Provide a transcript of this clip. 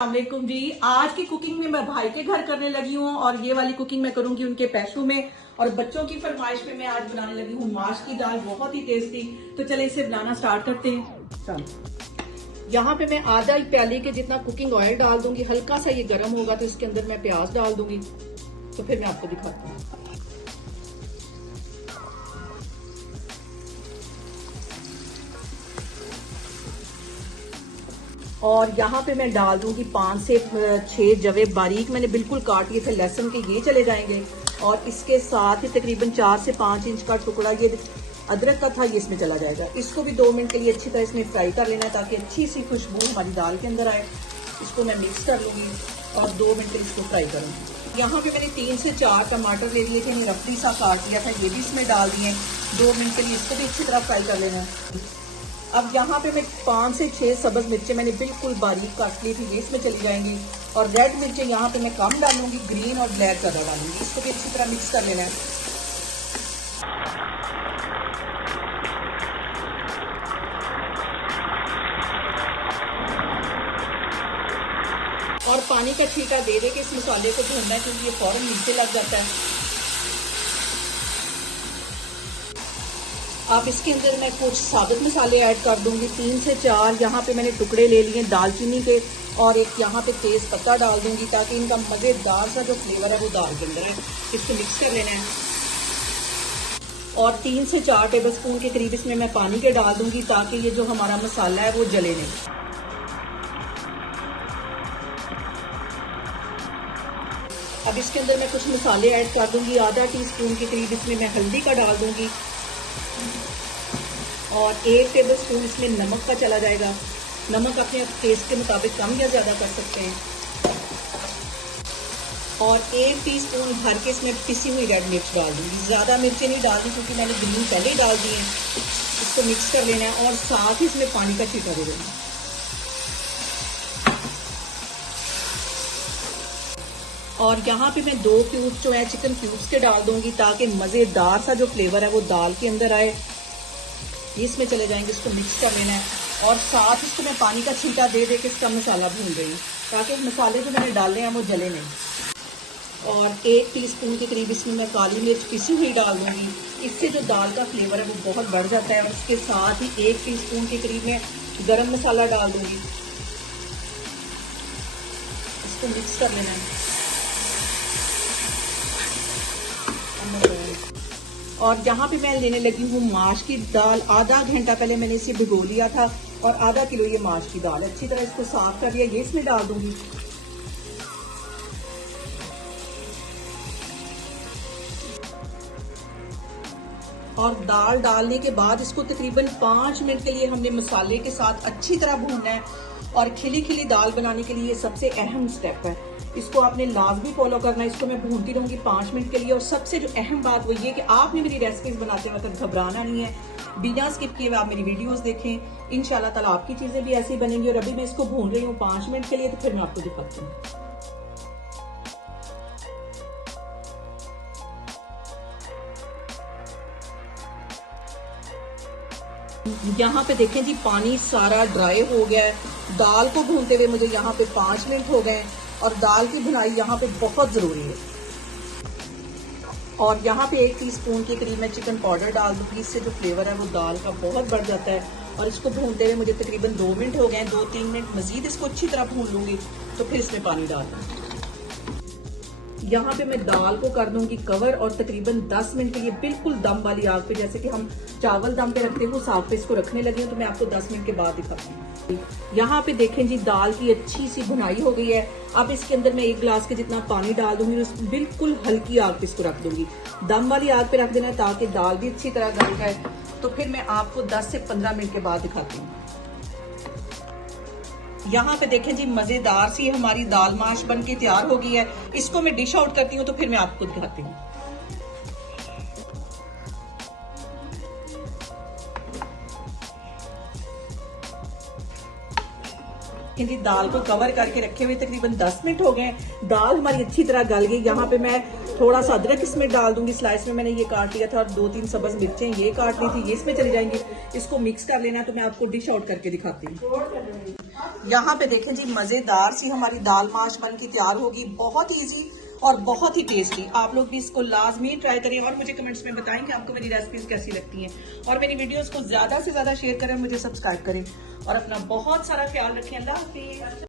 वालेकुम जी। आज की कुकिंग में मैं भाई के घर करने लगी हूँ और ये वाली कुकिंग मैं करूंगी उनके पैसों में। और बच्चों की फरमाइश पे मैं आज बनाने लगी हूँ माश की दाल, बहुत ही टेस्टी। तो चले इसे बनाना स्टार्ट करते हैं। चलो, यहाँ पे मैं आधा एक प्याले के जितना कुकिंग ऑयल डाल दूंगी। हल्का सा ये गर्म होगा तो इसके अंदर मैं प्याज डाल दूंगी। तो फिर मैं आपको दिखाती हूँ। और यहाँ पे मैं डाल दूंगी 5 से 6 जवे बारीक मैंने बिल्कुल काट लिए थे लहसुन के, ये चले जाएंगे। और इसके साथ ही तकरीबन 4 से 5 इंच का टुकड़ा ये अदरक का था, ये इसमें चला जाएगा। इसको भी 2 मिनट के लिए अच्छी तरह इसमें फ्राई कर लेना है ताकि अच्छी सी खुशबू हमारी दाल के अंदर आए। इसको मैं मिक्स कर लूंगी और 2 मिनट के लिए इसको फ्राई करूंगी। यहाँ पे मैंने 3 से 4 टमाटर ले लिए थे, रफली सा काट लिया था, ये भी इसमें डाल दिए। 2 मिनट के लिए इसको भी अच्छी तरह फ्राई कर लेना है। अब यहाँ पे मैं 5 से 6 सब्ज मिर्चें मैंने बिल्कुल बारीक काट ली थी, ये इसमें चली जाएंगी। और रेड मिर्चें यहाँ पे मैं कम डालूंगी, ग्रीन और ब्लैक ज़्यादा डालूंगी। इसको भी अच्छी तरह मिक्स कर लेना है। और पानी का छींटा दे दे के इस मसाले को भूनना है क्योंकि ये फौरन नीचे लग जाता है। अब इसके अंदर मैं कुछ साबुत मसाले ऐड कर दूंगी, 3 से 4 यहाँ पे मैंने टुकड़े ले लिए दालचीनी के, और एक यहाँ पे तेज पत्ता डाल दूंगी ताकि इनका मज़ेदार सा जो फ्लेवर है वो दाल के अंदर है। इसको मिक्स कर लेना है। और 3 से 4 टेबल स्पून के करीब इसमें मैं पानी के डाल दूंगी ताकि ये जो हमारा मसाला है वो जले नहीं। अब इसके अंदर मैं कुछ मसाले ऐड कर दूंगी, आधा टीस्पून के करीब इसमें मैं हल्दी का डाल दूंगी और 1 टेबल स्पून इसमें नमक का चला जाएगा। नमक अपने टेस्ट के मुताबिक कम या ज़्यादा कर सकते हैं। और 1 टीस्पून भर के इसमें पिसी हुई रेड मिर्च डाल दूंगी। ज़्यादा मिर्चें नहीं डालनी क्योंकि मैंने ग्रीन पहले ही डाल दी हैं। इसको मिक्स कर लेना है और साथ ही इसमें पानी का छींटा दे देना। और यहाँ पे मैं 2 क्यूब्स जो है चिकन क्यूब्स के डाल दूंगी ताकि मज़ेदार सा जो फ्लेवर है वो दाल के अंदर आए। इसमें चले जाएंगे, इसको मिक्स कर लेना है। और साथ इसको मैं पानी का छींटा दे दे के इसका मसाला भून रही हूँ ताकि मसाले जो मैंने डाले हैं वो जले नहीं। और 1 टीस्पून के करीब इसमें मैं काली मिर्च पिसी हुई डाल दूंगी। इससे जो दाल का फ्लेवर है वो बहुत बढ़ जाता है। और इसके साथ ही 1 टीस्पून के करीब मैं गरम मसाला डाल दूंगी। इसको मिक्स कर लेना है। और यहाँ पे मैं लेने लगी हूँ माश की दाल। आधा घंटा पहले मैंने इसे भिगो लिया था और आधा किलो ये माश की दाल। अच्छी तरह इसको साफ कर लिया, ये इसमें डाल दूंगी। और दाल डालने के बाद इसको तकरीबन 5 मिनट के लिए हमने मसाले के साथ अच्छी तरह भूनना है। और खिली खिली दाल बनाने के लिए ये सबसे अहम स्टेप है, इसको आपने लाजमी फॉलो करना है। इसको मैं भूनती रहूंगी 5 मिनट के लिए। और सबसे जो अहम बात वो ये कि आपने मेरी रेसिपीज बनाते वक्त घबराना नहीं है, बिना स्किप किए हुए आप मेरी वीडियोस देखें। इंशाल्लाह ताला आपकी चीजें भी ऐसी बनेंगी। और अभी मैं इसको भून रही हूँ 5 मिनट के लिए, तो फिर मैं आपको दिखाती हूँ। यहाँ पे देखें जी, पानी सारा ड्राई हो गया है। दाल को भूनते हुए मुझे यहाँ पे 5 मिनट हो गए और दाल की भुनाई यहाँ पे बहुत ज़रूरी है। और यहाँ पे 1 टीस्पून के करीब मैं चिकन पाउडर डाल दूँगी। इससे जो फ्लेवर है वो दाल का बहुत बढ़ जाता है। और इसको भूनते हुए मुझे तकरीबन 2 मिनट हो गए। 2-3 मिनट मज़ीद इसको अच्छी तरह भून लूँगी तो फिर इसमें पानी डाल दूँगी। यहाँ पे मैं दाल को कर दूंगी कवर और तकरीबन 10 मिनट के लिए बिल्कुल दम वाली आग पे, जैसे कि हम चावल दम पे रखते हैं उस आग पे इसको रखने लगी हूँ। तो मैं आपको 10 मिनट के बाद दिखाती हूँ। यहाँ पे देखें जी, दाल की अच्छी सी भुनाई हो गई है। अब इसके अंदर मैं 1 गिलास के जितना पानी डाल दूंगी। बिल्कुल हल्की आग पे इसको रख दूंगी। दम वाली आग पे रख देना ताकि दाल भी अच्छी तरह गल जाए। तो फिर मैं आपको 10 से 15 मिनट के बाद दिखाती हूँ। यहाँ पे देखें जी, मजेदार सी हमारी दाल माश बन के तैयार हो गई है। इसको मैं डिश आउट करती हूँ तो फिर मैं आपको दिखाती हूँ। देखें जी दाल को कवर करके रखे हुए तकरीबन 10 मिनट हो गए। दाल हमारी अच्छी तरह गल गई। यहाँ पे मैं थोड़ा सा अदरक इसमें डाल दूंगी, स्लाइस में मैंने ये काट लिया था, और 2-3 सब्ज मिर्चें ये काट ली थी, ये इसमें चली जाएंगी। इसको मिक्स कर लेना, तो मैं आपको डिश आउट करके दिखाती हूँ। यहाँ पे देखें जी मजेदार सी हमारी दाल माश बन की तैयार होगी। बहुत ईजी और बहुत ही टेस्टी। आप लोग भी इसको लाजमी ट्राई करें और मुझे कमेंट्स में बताएं कि आपको मेरी रेसिपीज कैसी लगती हैं, और मेरी वीडियोस को ज्यादा से ज्यादा शेयर करें, मुझे सब्सक्राइब करें और अपना बहुत सारा ख्याल रखें। अल्लाह हाफिज।